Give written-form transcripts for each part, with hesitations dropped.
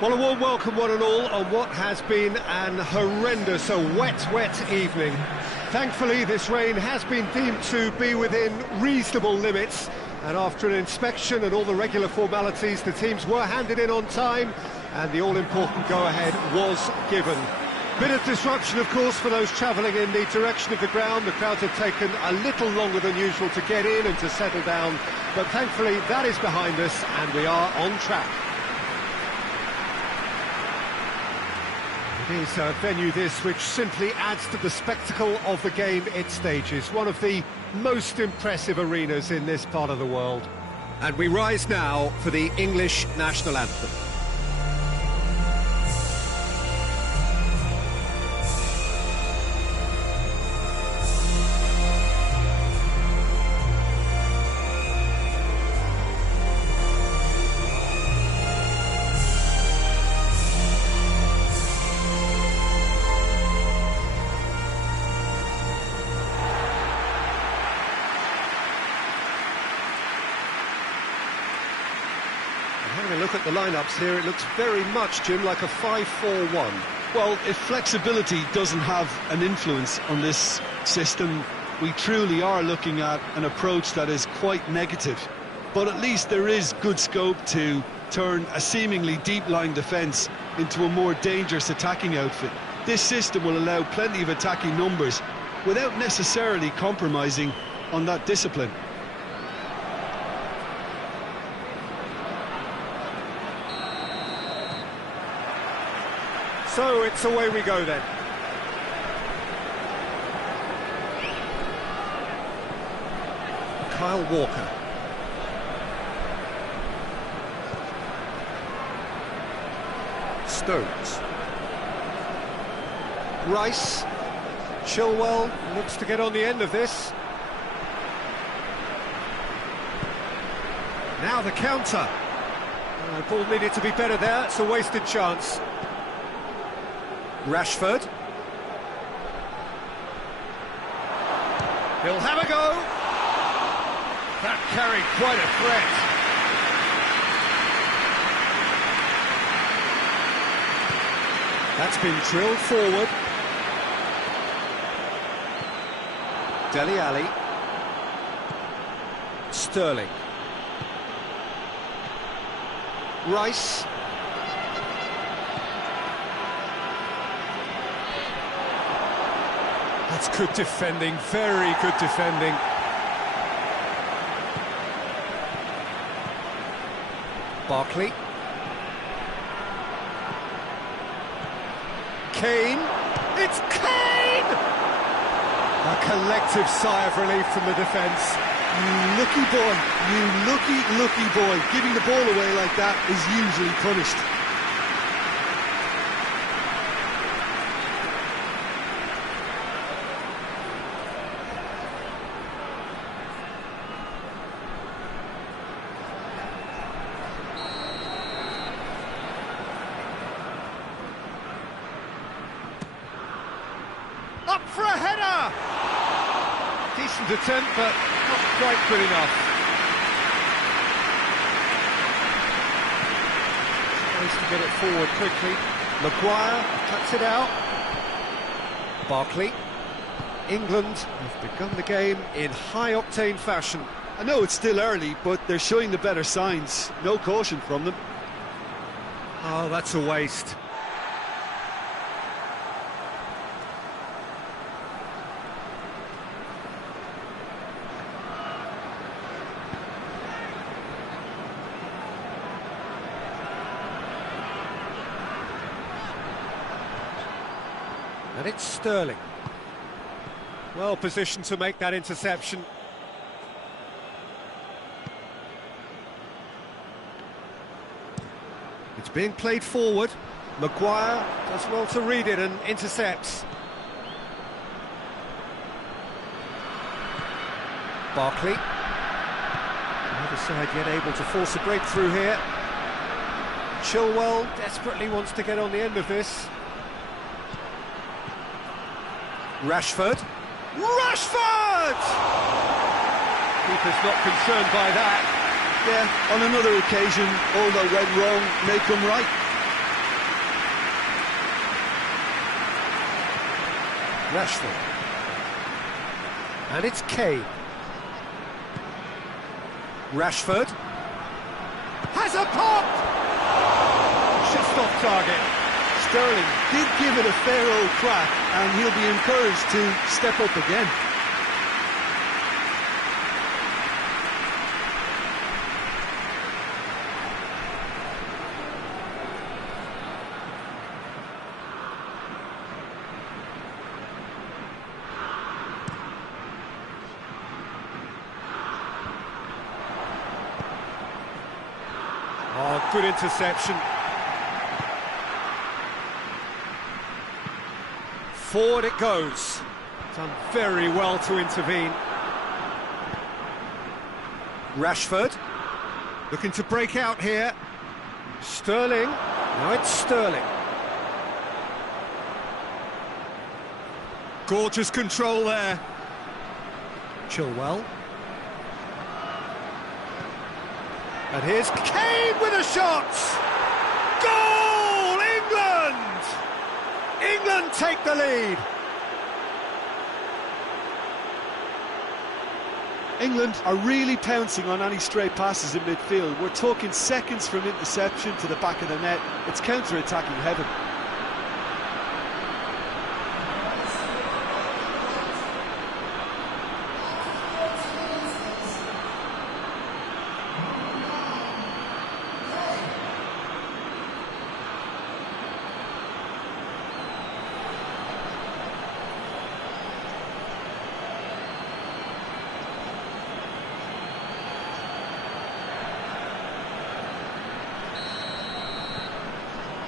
Well, a warm welcome, one and all, on what has been an horrendous, a wet evening. Thankfully, this rain has been deemed to be within reasonable limits, and after an inspection and all the regular formalities, the teams were handed in on time, and the all-important go-ahead was given. Bit of disruption, of course, for those travelling in the direction of the ground. The crowds have taken a little longer than usual to get in and to settle down, but thankfully that is behind us, and we are on track. It is a venue this which simply adds to the spectacle of the game it stages, one of the most impressive arenas in this part of the world. And we rise now for the English national anthem. Having a look at the lineups here, it looks very much, Jim, like a 5-4-1. Well, if flexibility doesn't have an influence on this system, we truly are looking at an approach that is quite negative. But at least there is good scope to turn a seemingly deep-line defence into a more dangerous attacking outfit. This system will allow plenty of attacking numbers without necessarily compromising on that discipline. So it's away we go then. Kyle Walker. Stones. Rice. Chilwell looks to get on the end of this. Now the counter. The ball needed to be better there, it's a wasted chance. Rashford. He'll have a go. That carried quite a threat. That's been drilled forward. Dele Alli. Sterling. Rice. That's good defending, very good defending. Barkley. Kane. It's Kane! A collective sigh of relief from the defence. You lucky boy, you lucky boy. Giving the ball away like that is usually punished. Up for a header! Decent attempt, but not quite good enough. Tries to get it forward quickly. Maguire cuts it out. Barkley. England have begun the game in high-octane fashion. I know it's still early, but they're showing the better signs. No caution from them. Oh, that's a waste. And it's Sterling. Well positioned to make that interception. It's being played forward. Maguire does well to read it and intercepts. Barkley. Neither side yet able to force a breakthrough here. Chilwell desperately wants to get on the end of this. Rashford. Rashford! Keeper's not concerned by that. Yeah, on another occasion, all that went wrong may come right. Rashford. And it's Kane. Rashford. Has a pop! Just off target. Sterling did give it a fair old crack, and he'll be encouraged to step up again. Oh, good interception. Forward it goes. Done very well to intervene. Rashford. Looking to break out here. Sterling. Now it's Sterling. Gorgeous control there. Chilwell. And here's Kane with a shot! Goal! England! England take the lead. England are really pouncing on any stray passes in midfield. We're talking seconds from interception to the back of the net. It's counter-attacking heaven.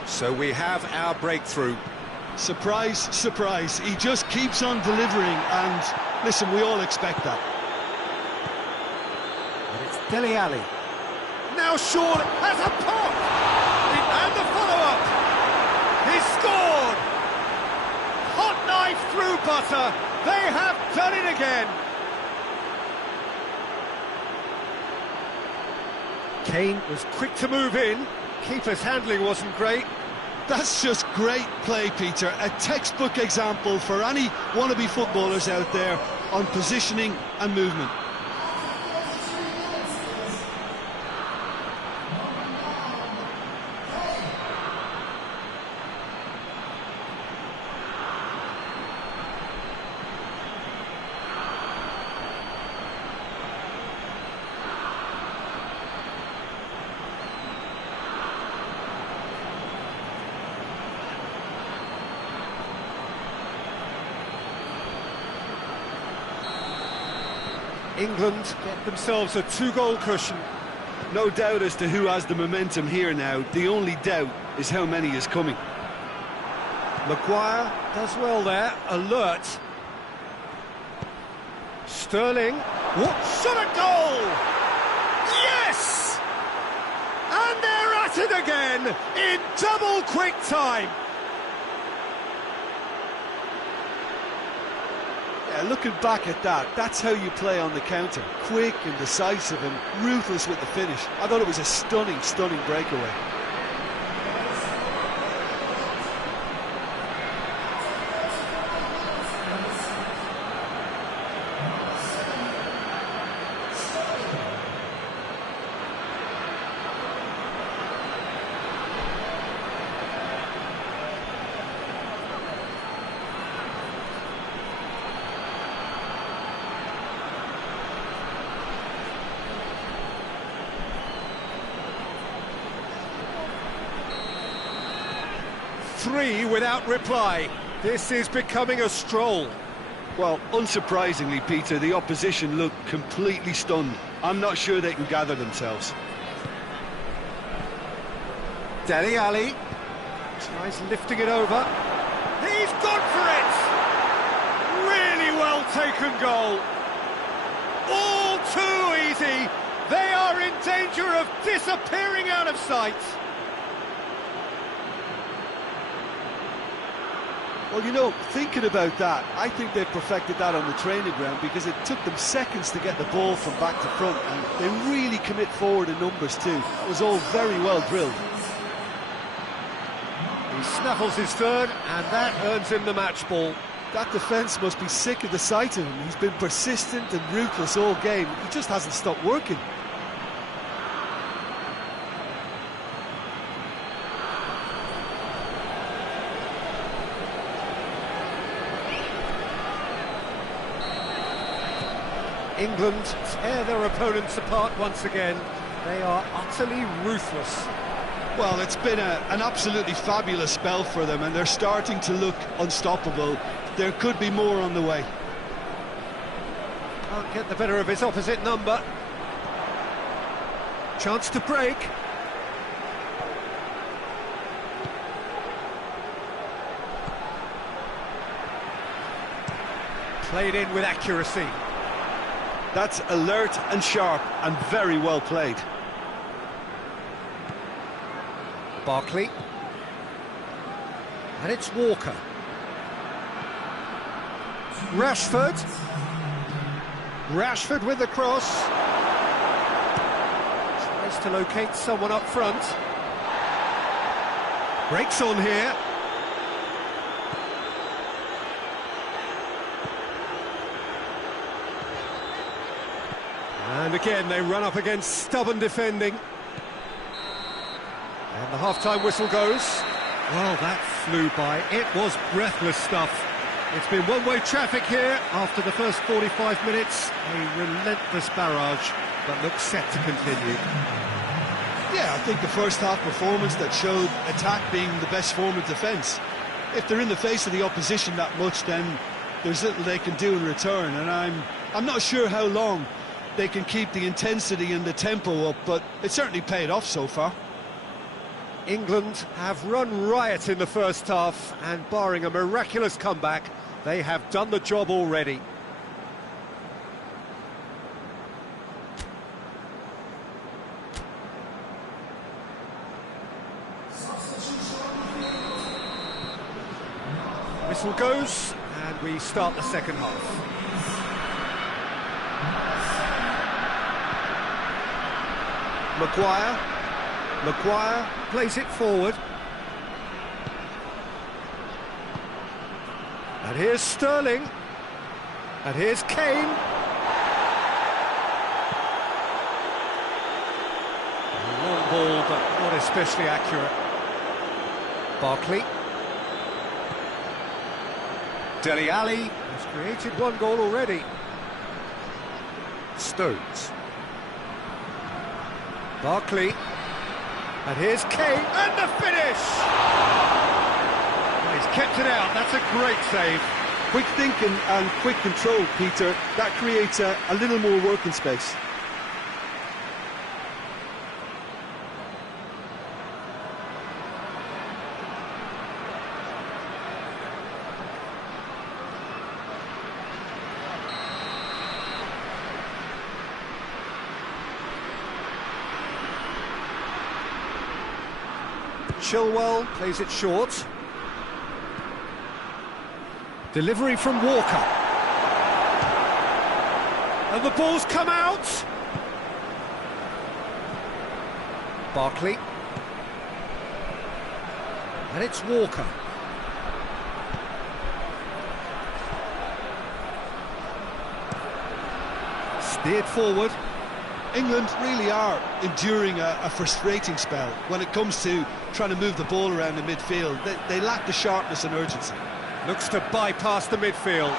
So we have our breakthrough. Surprise, surprise. He just keeps on delivering, and listen, we all expect that. And it's Dele Alli. Now Shaw has a pop! And the follow-up! He's scored! Hot knife through butter! They have done it again! Kane was quick to move in. Keeper's handling wasn't great. That's just great play, Peter. A textbook example for any wannabe footballers out there on positioning and movement. England get themselves a 2-goal cushion. No doubt as to who has the momentum here now. The only doubt is how many is coming. Maguire does well there, alert. Sterling, what shot a goal! Yes! And they're at it again in double quick time. Yeah, looking back at that, that's how you play on the counter. Quick and decisive and ruthless with the finish. I thought it was a stunning, stunning breakaway. Three without reply. This is becoming a stroll. Well, unsurprisingly, Peter, the opposition look completely stunned. I'm not sure they can gather themselves. Dele Alli tries lifting it over. He's gone for it! Really well taken goal. All too easy. They are in danger of disappearing out of sight. Well, you know, thinking about that, I think they perfected that on the training ground because it took them seconds to get the ball from back to front, and they really commit forward in numbers too. That was all very well drilled. He snaffles his third, and that earns him the match ball. That defence must be sick of the sight of him. He's been persistent and ruthless all game. He just hasn't stopped working. England tear their opponents apart once again. They are utterly ruthless. Well, it's been an absolutely fabulous spell for them, and they're starting to look unstoppable. There could be more on the way. Can't get the better of his opposite number. Chance to break. Played in with accuracy. That's alert and sharp and very well played. Barkley. And it's Walker. Rashford. Rashford with the cross. Tries to locate someone up front. Breaks on here. And again, they run up against stubborn defending. And the half-time whistle goes. Well, that flew by. It was breathless stuff. It's been one-way traffic here after the first 45 minutes. A relentless barrage, but looks set to continue. Yeah, I think the first half performance that showed attack being the best form of defence. If they're in the face of the opposition that much, then there's little they can do in return, and I'm not sure how long they can keep the intensity and the tempo up, but it certainly paid off so far. England have run riot in the first half, and barring a miraculous comeback, they have done the job already. Whistle goes, and we start the second half. Maguire plays it forward. And here's Sterling. And here's Kane. A long ball, but not especially accurate. Barkley. Dele Alli has created one goal already. Stones. Barkley. And here's Kane, and the finish! Well, he's kept it out, that's a great save. Quick thinking and quick control, Peter. That creates a little more working space. Chilwell plays it short. Delivery from Walker. And the ball's come out. Barkley. And it's Walker. Steered forward. England really are enduring a frustrating spell when it comes to trying to move the ball around the midfield. They lack the sharpness and urgency. Looks to bypass the midfield.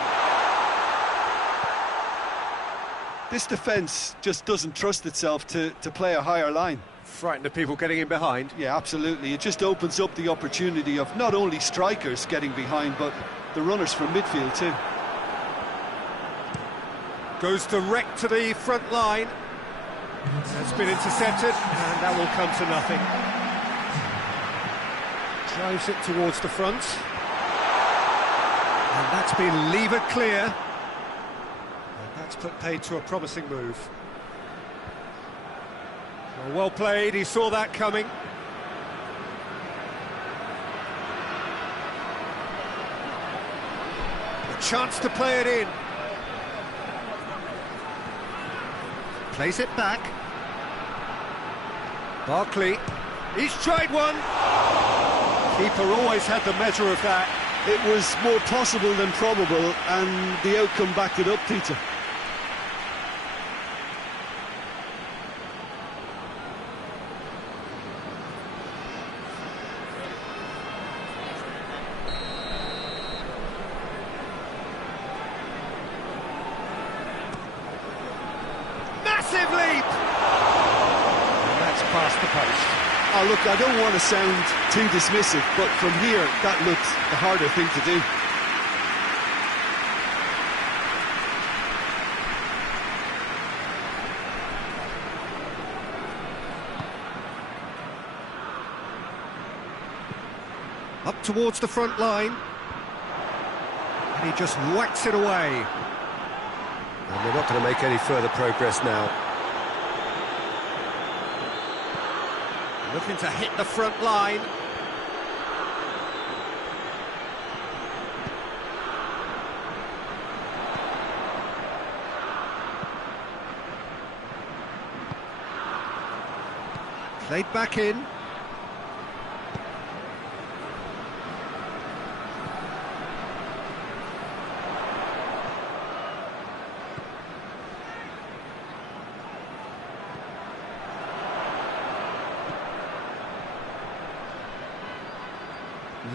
This defence just doesn't trust itself to play a higher line. Frightened of people getting in behind. Yeah, absolutely. It just opens up the opportunity of not only strikers getting behind, but the runners from midfield too. Goes direct to the front line. That's been intercepted, and that will come to nothing. Drives it towards the front. And that's been levered clear. And that's put paid to a promising move. Well played, he saw that coming. A chance to play it in. Plays it back. Barkley. He's tried one. Keeper always had the measure of that. It was more possible than probable, and the outcome backed it up, Peter. Massive leap! And that's past the post. Oh, look, I don't want to sound too dismissive, but from here, that looks the harder thing to do. Up towards the front line. And he just whacks it away. And they're not going to make any further progress now. Looking to hit the front line. Played back in.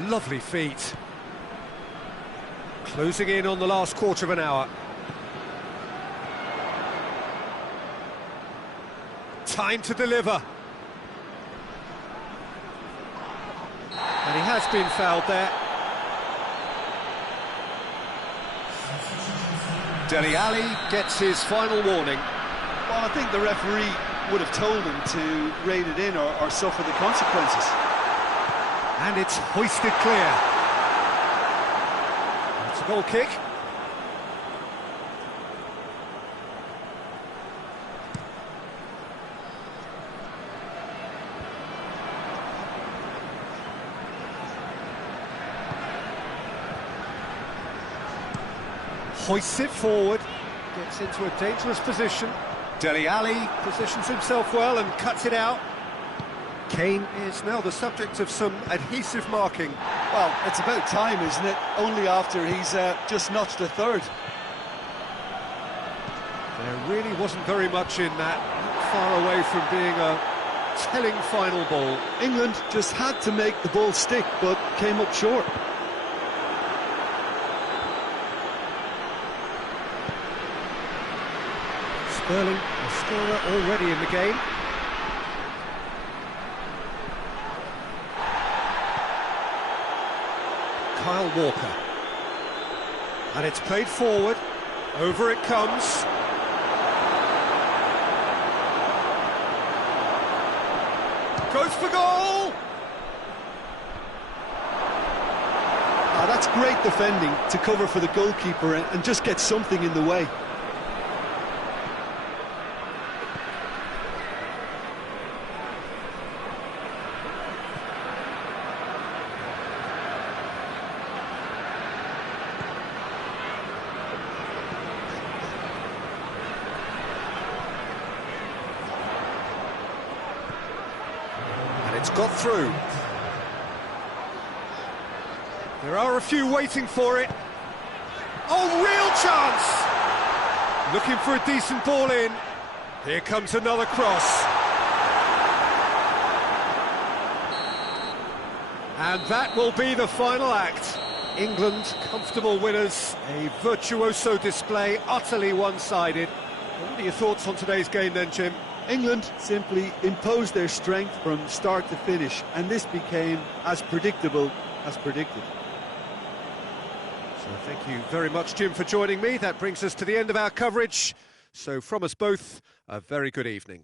Lovely feet. Closing in on the last quarter of an hour. Time to deliver. And he has been fouled there. Dele Alli gets his final warning. Well, I think the referee would have told him to rein it in or suffer the consequences. And it's hoisted clear. It's a goal kick. Hoists it forward. Gets into a dangerous position. Dele Alli positions himself well and cuts it out. Kane is now the subject of some adhesive marking. Well, it's about time, isn't it? Only after he's just notched a third. There really wasn't very much in that, not far away from being a telling final ball. England just had to make the ball stick, but came up short. Sterling, a scorer already in the game. Kyle Walker. And it's played forward. Over it comes. Goes for goal! That's great defending to cover for the goalkeeper and just get something in the way. It's got through. There are a few waiting for it. Oh, real chance! Looking for a decent ball in. Here comes another cross. And that will be the final act. England, comfortable winners. A virtuoso display, utterly one-sided. What are your thoughts on today's game then, Jim? England simply imposed their strength from start to finish, and this became as predictable as predicted. So thank you very much, Jim, for joining me. That brings us to the end of our coverage. So from us both, a very good evening.